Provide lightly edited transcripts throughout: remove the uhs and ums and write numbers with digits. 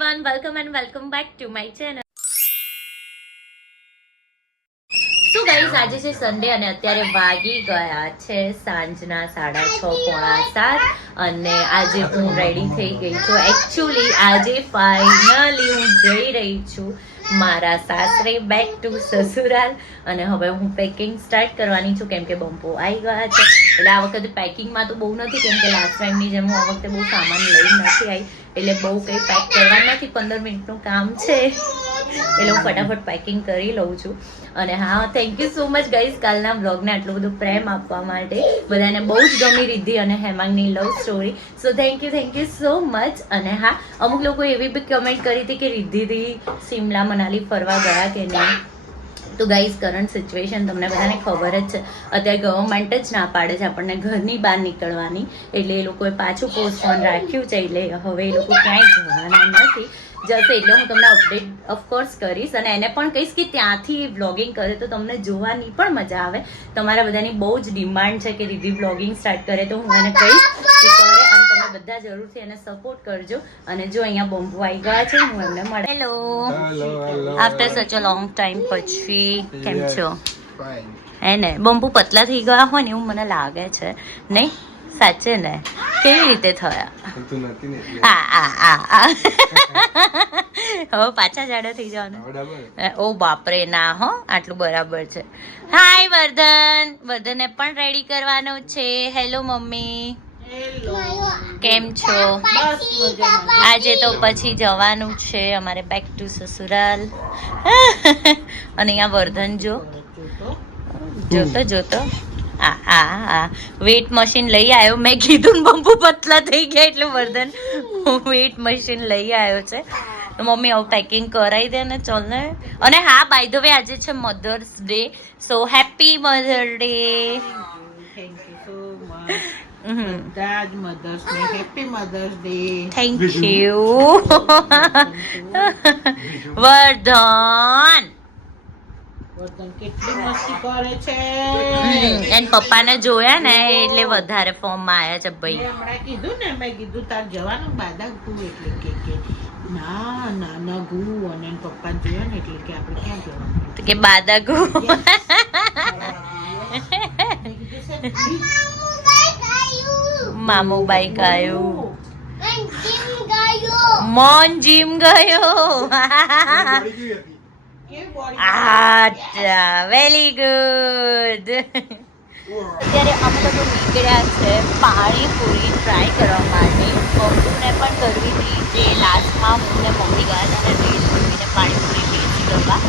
everyone, welcome and welcome back to my channel. So guys, આજે છે Sunday અને અત્યારે વાગી ગયા છે સાંજના 6:30 અને આજે હું રેડી થઈ ગઈ છું. એકચ્યુઅલી આજે ફાઇનલી હું જઈ રહી છું મારા સાસરે બેક ટુ સસુરાલ અને હવે હું પેકિંગ સ્ટાર્ટ કરવાની છું કેમ કે બમ્પો આવી ગયા છે. એટલે આ વખતે પેકિંગમાં તો બહુ નથી કેમ કે લાસ્ટ ટાઈમની જેમ હું આ વખતે બહુ સામાન લઈ નથી આવી એટલે બહુ કંઈ પેક કરવાનું નથી. 15 મિનિટનું કામ છે એટલે હું ફટાફટ પેકિંગ કરી લઉં છું. અને હા, thank you so much guys કાલના બ્લોગને આટલો બધો પ્રેમ આપવા માટે. બધાને બહુ જ ગમી રિદ્ધિ અને હેમાંગની love story. So thank you so much. અને હા, અમુક લોકો એવી બી કમેન્ટ કરી હતી કે રિદ્ધિથી શિમલા મનાલી ફરવા ગયા કે નહીં. તો ગાઈઝ કરંટ સિચ્યુએશન તમને બધાને ખબર જ છે. અત્યારે ગવર્મેન્ટ જ ના પાડે છે આપણને ઘરની બહાર નીકળવાની. એટલે એ લોકોએ પાછું પોસ્ટપોન રાખ્યું છે એટલે હવે એ લોકો ક્યાંય જવાના નથી. જશે એટલે હું તમને અપડેટ ઓફકોર્સ કરીશ અને એને પણ કહીશ કે ત્યાંથી વ્લોગિંગ કરે તો તમને જોવાની પણ મજા આવે. તમારા બધાની બહુ જ ડિમાન્ડ છે કે રિદ્ધિ વ્લોગિંગ સ્ટાર્ટ કરે તો હું એને કહીશ કે કરે અને તમે બધા જરૂરથી એને સપોર્ટ કરજો. અને જો અહીંયા બોમ્બો આવી ગયા છે હું એમને મળે. હેલો, આફ્ટર સચ અ લોંગ ટાઈમ પછી કેમ છો? હે ને, બોમ્બો પતલા થઈ ગયા હોય ને એવું મને લાગે છે. નહીં સાચે ને? કેવી રીતે થયા? હવે પાછા જાડા થઈ જવાના. ઓ બાપરે, ના હો, આટલું બરાબર છે. હાય વર્ધને પણ રેડી કરવાનું છે. હેલો મમ્મી, કેમ છો? આજે તો પછી જવાનું છે અમારે બેક ટુ સસુરાલ. અને અહીંયા વર્ધન જોતો વેટ મશીન લઈ આવ્યો. મેં કીધું ને બમ્બુ પતલા થઈ ગયા એટલે વર્ધન વેટ મશીન લઈ આવ્યો છે. તો મમ્મી હવે પેકિંગ કરાવી દે ને ચલ ને. અને હા, બાય ધ વે આજે છે mother's day. So happy mother day. Thank you so much. બધા જ મધર્સને happy mother's day. Thank you Vardhan. Vardhan કેટલી મસ્તી કરે છે. એન પપ્પાને જોયા ને એટલે વધારે ફોર્મમાં આવ્યા છે ભાઈ. મેં હમણાં કીધું ને, મેં કીધું તાર જવાનું બાદા ગુ એટલે કે ના ગુ. અને એન પપ્પા જોયા ને એટલે કે આપણે ક્યાં જવાનું તો કે બાદાગુ. મામુ બાઈક આવ્યું. મોન જીમ ગયો. અચ્છા, વેરી ગુડ. અત્યારે અમે લોકો નીકળ્યા છે પાણીપુરી ટ્રાય કરવા માટે. બમ્બુને પણ કરવી હતી જે લાસ્ટમાં હું ને મમ્મી ગયા હતા ને રીલ જોઈને પાણીપુરી ટેસ્ટ કરવા.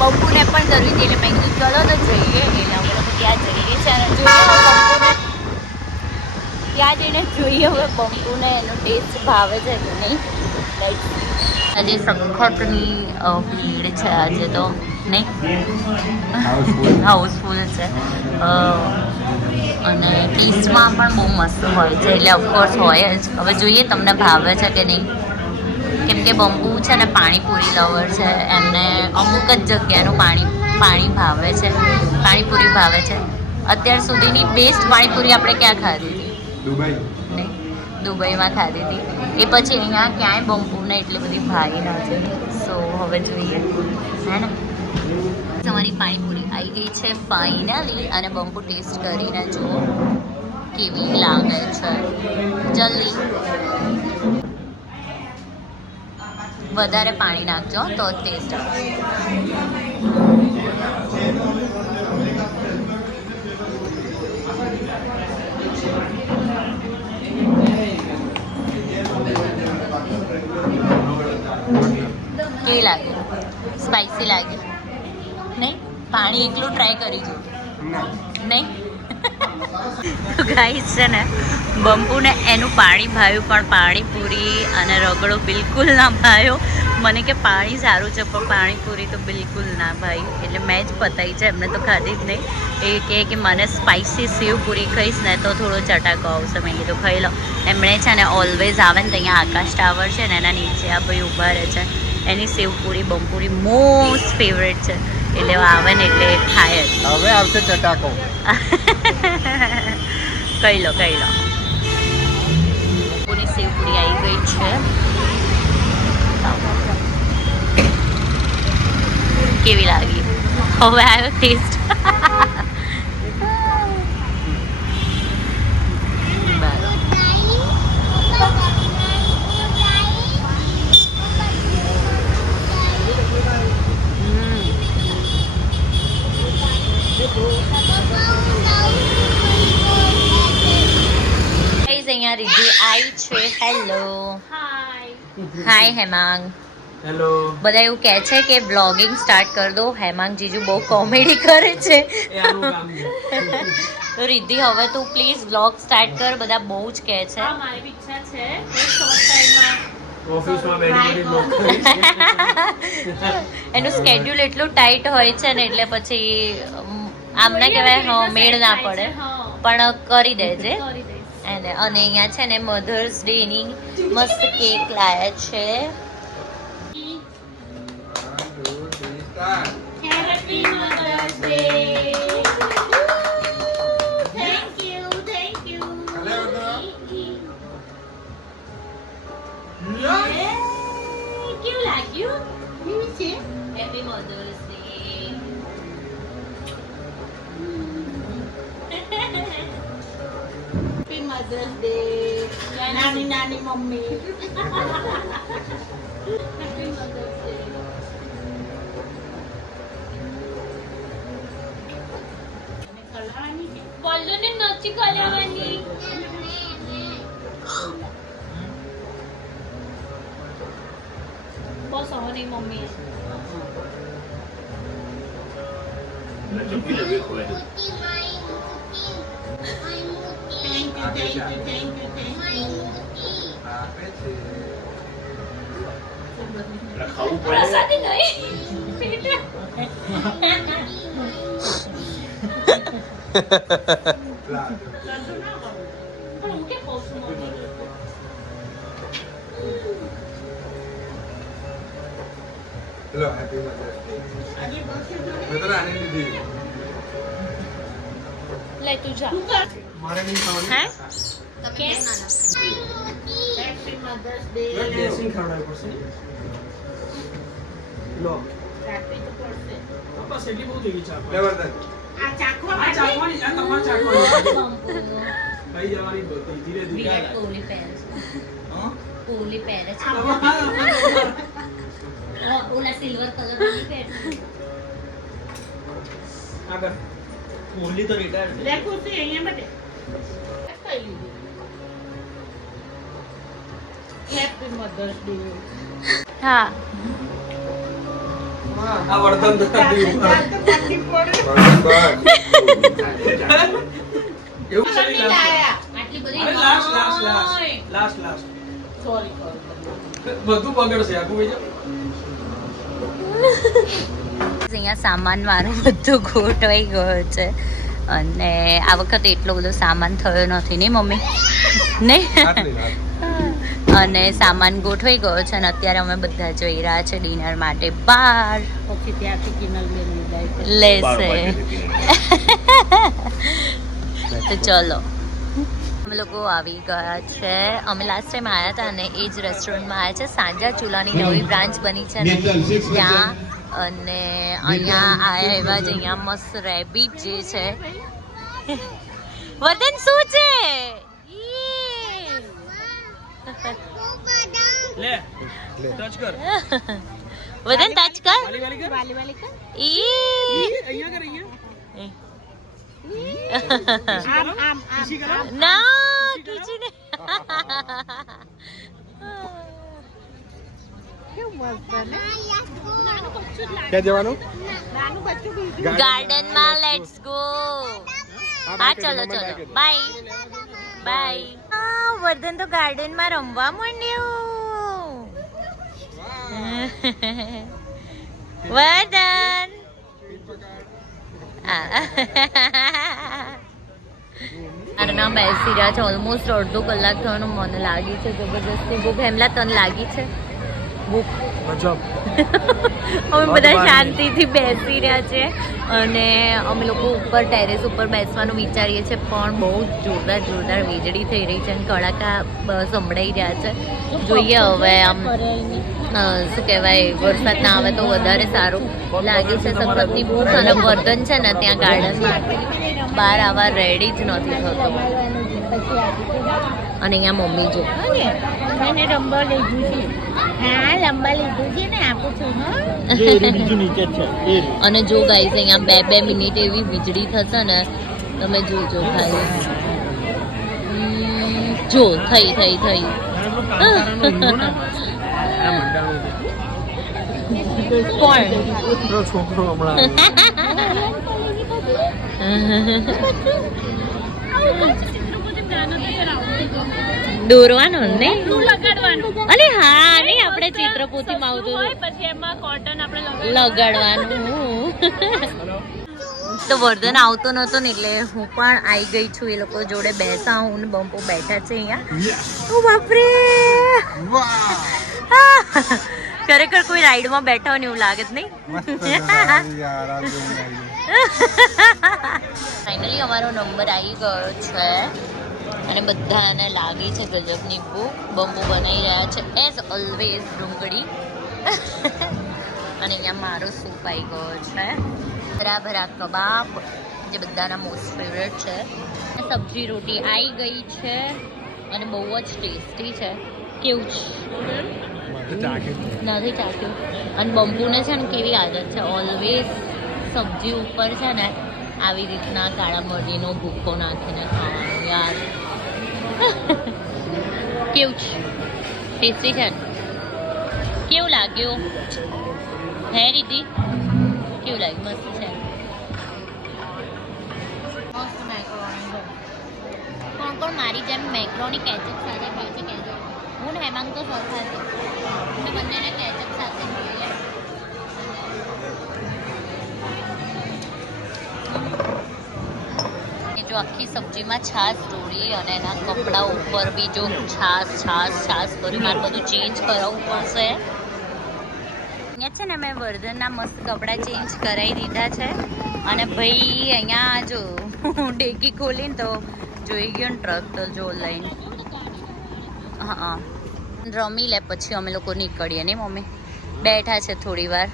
બમ્બુને પણ કરવી હતી એટલે મેં કીધું ચલો તો જઈએ. એટલે અમે લોકો ત્યાં જઈએ છીએ અને જોઈએ ત્યાં જઈને જોઈએ હવે બમ્બુને એનો ટેસ્ટ ભાવે છે કે નહીં. આજે સખતની ભીડ છે આજે તો નહીં, હાઉસફુલ છે. અને ટેસ્ટમાં પણ બહુ મસ્ત હોય છે એટલે ઓફકોર્સ હોય જ. હવે જોઈએ તમને ભાવે છે કે નહીં. કેમ કે બમ્બુ છે ને પાણીપુરી લવર છે. એમને અમુક જ જગ્યાનું પાણી ભાવે છે, પાણીપુરી ભાવે છે. અત્યાર સુધીની બેસ્ટ પાણીપુરી આપણે ક્યાં ખાધી હતી? દુબઈમાં ખાધી હતી. એ પછી અહીંયા ક્યાંય બમ્બુને એટલી બધી ભાઈ નથી. સો હવે જોઈએ હે ને. તમારી પાણીપુરી આવી ગઈ છે ફાઇનલી અને બમ્બુ ટેસ્ટ કરીને જુઓ કેવી લાગે છે. જલ્દી વધારે પાણી નાખજો તો ટેસ્ટ આવશે. કેવી લાગે? સ્પાઇસી લાગે? નહીં? પાણી એકલું ટ્રાય કરી જો. નહીં? ગાઈસ છે ને, બમ્બુને એનું પાણી ભાવ્યું પણ પાણીપુરી અને રગડો બિલકુલ ના ભાવ્યો. મને કે પાણી સારું છે પણ પાણીપુરી તો બિલકુલ ના ભાઈ. એટલે મેં જ પતાવી છે, એમને તો ખાધી જ નહીં. એ કે મને સ્પાઇસી સેવપુરી ખાઈશ ને તો થોડો ચટાકો આવશે. મેં કીધું ખાઈ લો. એમણે છે ને ઓલવેઝ આવે ને તો અહીંયા આકાશ ટાવર છે ને એના નીચે આ ભાઈ ઊભા રહે છે. એની સેવપુરી બમ્પુરી મોસ્ટ ફેવરેટ છે એટલે આવે ને એટલે ખાય જ. હવે આવશે ચટાકો. કહી લો પૂરી સેવપુરી આવી ગઈ છે. કેવી લાગી? હવે આવ્યો ટેસ્ટ. અહીંયા રીધિ આવી છે. Hello hi Hemang. હેલો. બધા એવું કહે છે કે બ્લોગિંગ સ્ટાર્ટ કરી દો. હેમાંગ જીજુ બહુ કોમેડી કરે છે. એ આનું કામ છે. તો રિદ્ધિ હવે તું પ્લીઝ બ્લોગ સ્ટાર્ટ કર. બધા બહુ જ કહે છે. મારી બી ઈચ્છા છે શોર્ટ ટાઈમમાં ઓફિસમાં બેઠી બ્લોગ કરીશ. એનું સ્કેડ્યુલ એટલું ટાઈટ હોય છે ને એટલે પછી આમ ના કહેવાય હા મેળ ના પડે પણ કરી દેજે. કરી દઈશ. અને અહીંયા છે ને મધર્સ ડે ની મસ્ત કેક લાયા છે. Happy mother's day. Thank you કેવું લાગ્યું? Happy mother's day. Happy mother's day નાની નાની મમ્મી. Happy mother's day. બોલોને નથી કલાવાની. બસ હવે નહીં મમ્મી. Thank you. પ્રસાદી નહીં. પણ હું કે કહું છું મમ્મી. Hello happy mother's day. મેં તને આની લીધી. લે તું જા. મારે નહીં ખાવાનું. હે કે હેપી મધર્સ ડે. ડ્રેસિંગ ખવડાવવું પડશે. લો. કાપી તો પડશે. બસ એટલી બહુ થઈ ગઈ ચા. લે વર્ધન. આ ચાખવા આ માટે ચાખવાની આ તમારે ચાખવાની. કંપુ કઈ જવાની બધી ધીરે ધીરે. વિરાટ કોહલી પહેરે છે. હા? કોહલી પહેરે છે. ઓલા સિલ્વર કલર ની પહેરે છે. આગળ. કોહલી તો રિટાયર છે. લે ખુશી અહીંયા માટે કઈ લીધી. Happy mother's day. હા આ વર્ધન તો નથી ઉપર. વર્ધન એવું છે નહીં લાસ્ટ. આટલી બધી અરે લાસ્ટ. સોરી બધું બગડશે આખું બીજું. અહીંયા સામાન મારો બધો ગોઠવાઈ ગયો છે અને આ વખતે એટલો બધો સામાન થયો નથી ને મમ્મી નહીં અને સામાન ગોઠવાઈ ગયો છે અને અત્યારે અમે બધા જઈ રહ્યા છે ડિનર માટે બહાર. પછી ત્યાંથી કિનલ બેન વિદાય લેશે તો ચલો અમે લોકો આવી ગયા છે. અમે લાસ્ટ ટાઈમ આવ્યા હતા અને એ જ રેસ્ટોરન્ટમાં આવ્યા છે. સાંજા ચૂલાની નવી બ્રાન્ચ બની છે ને ત્યાં અને અહીંયા આયા એવા જ અહીંયા મસ્ત રેબિટ જે છે. વર્ધન શું છે? લે ટચ કર. વર્ધન ટચ કર. વાલી વાલી કર. વાલી કર. ઈ અહીંયા કર અહીંયા. આમ ખીસી કરો. ના ખીચી ને કેવું મસ્ત ને. ક્યાં જવાનું? નાનું બચ્ચું બીજું. ગાર્ડન માં લેટ્સ ગો. હા ચલો ચલો બાય બાય. વર્ધન તો ગાર્ડન માં રમવા માંડ્યું. વર્ધન ના બેસી રહ્યા છે. ઓલમોસ્ટ અડધો કલાક થવાનું મને લાગી છે જબરજસ્તી ભૂખ. હેમલા તને લાગી છે ભૂખ? ગજબ. અમે બધા શાંતિથી બેસી રહ્યા છે અને અમે લોકો ઉપર ટેરેસ ઉપર બેસવાનું વિચારીએ છીએ પણ બહુ જોરદાર વીજળી થઈ રહી છે અને કડાકા સંભળાઈ રહ્યા છે. જોઈએ હવે આમ શું કહેવાય વરસાદ ના આવે તો વધારે સારું લાગે છે. સખતની ભૂખ અને વર્ધન છે ને ત્યાં ગાર્ડનમાં બહાર આવવા રેડી જ નથી થતો. અને અહીંયા મમ્મી જો મને રંબા લીધું છે. હા લંબા લીધું છે ને આપું છું. બીજું નીચે છે. અને જો ગાઈસ અહીંયા 2 મિનિટ એવી વીજળી થશે ને તમે જોજો ખાલી. જો થઈ કોણ છોકરો હમણાં દોરવાનો ને લગાડવાનું અરે હા નહીં આપણે ચિત્રપોથીમાં આવતું પછી એમાં કોટન આપણે લગાડવાનું. તો વર્ધન આવતો નતો ને એટલે હું પણ આવી ગઈ છું એ લોકો જોડે બેસા. હું ને બંપો બેઠા છે અહીંયા. ઓ બાપરે ખરેખર કોઈ રાઈડમાં બેઠા હોય ને એવું લાગે જ નહીં. ફાઇનલી અમારો નંબર આવી ગયો છે અને બધાને લાગી છે ગજબની ભૂખ. બંબુ બનાવી રહ્યા છે એઝ ઓલવેઝ ડુંગળી. અને અહીંયા મારો સૂપ આવી ગયો છે, ભરા કબાબ જે બધાના મોસ્ટ ફેવરેટ છે. સબ્જી રોટી આવી ગઈ છે અને બહુ જ ટેસ્ટી છે. કેવું છે? નથી ચાખ્યું. અને બંબુને છે ને કેવી આદત છે ઓલવેઝ સબ્જી ઉપર છે ને આવી રીતના કાળા મરીનો ભૂકો નાખીને ખાવાનું. યાર કેવું છે? ટેસ્ટી છે ને? કેવું લાગ્યું હે રીતિ? કેવું લાગ્યું? મસ્ત છે. મસ્ત મેક્રોની. કોણ મારી જેમ મેક્રોની કેચઅપ સાથે ખાય છે કહેજો. હું ને હેમાંગ તો સરખા છે, તો બંનેને કેચઅપ સાથે જોઈએ. જો આખી સબ્જીમાં છાશ ઢોળી અને એના કપડા ઉપર બી જો છાશ કર્યું. મારે બધું ચેન્જ કરાવવું પડશે. અહીંયા છે ને મેં વર્ધનના મસ્ત કપડાં ચેન્જ કરાવી દીધા છે. અને ભાઈ અહીંયા જો ડેકી ખોલીને તો જોઈ ગયો ને ટ્રક તો જો લઈને. હા રમી લે પછી અમે લોકો નીકળીએ ને મમ્મી. બેઠા છે થોડી વાર.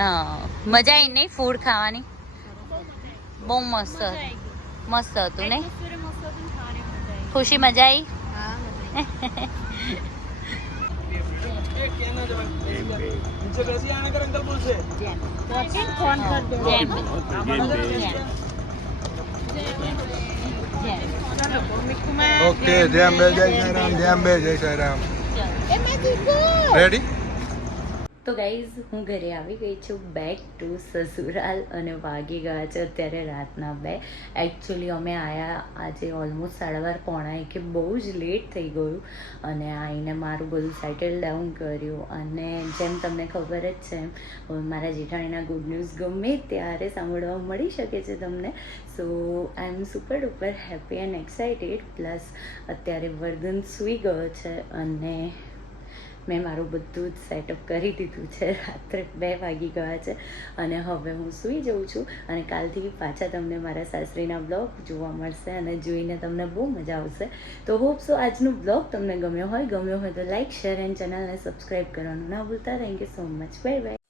હા મજા આવી નહીં ફૂડ ખાવાની? બહુ મસ્ત હતું ને? ખુશી મજા આવી? નીચે બેસી આને કર અંકલ બોલશે ફોન કર દે. ઓકે જેમ બે જય સાઈરામ, જેમ બે જય સાઈરામ. રેડી? તો ગાઈઝ હું ઘરે આવી ગઈ છું બેક ટુ સસુરાલ અને વાગી ગયા છે અત્યારે રાતના 2. એકચ્યુઅલી અમે આવ્યા આજે ઓલમોસ્ટ 12:15 કે બહુ જ લેટ થઈ ગયું. અને આવીને મારું બધું સેટલ ડાઉન કર્યું. અને જેમ તમને ખબર જ છે મારા જેઠાણીના ગુડ ન્યૂઝ ગમે ત્યારે સાંભળવા મળી શકે છે તમને. So I am super duper happy and excited. Plus અત્યારે વર્ધન સૂઈ ગયો છે અને મેં મારું બધું જ સેટઅપ કરી દીધું છે. રાત્રે 2 વાગી ગયા છે અને હવે હું સૂઈ જાઉં છું. અને કાલથી પાછા તમને મારા સાસરીના બ્લોગ જોવા મળશે અને જોઈને તમને બહુ મજા આવશે. તો હોપ સો આજનું બ્લોગ તમને ગમ્યો હોય તો લાઇક શેર એન્ડ ચેનલને સબસ્ક્રાઈબ કરવાનું ના ભૂલતા. Thank you so much. Bye bye.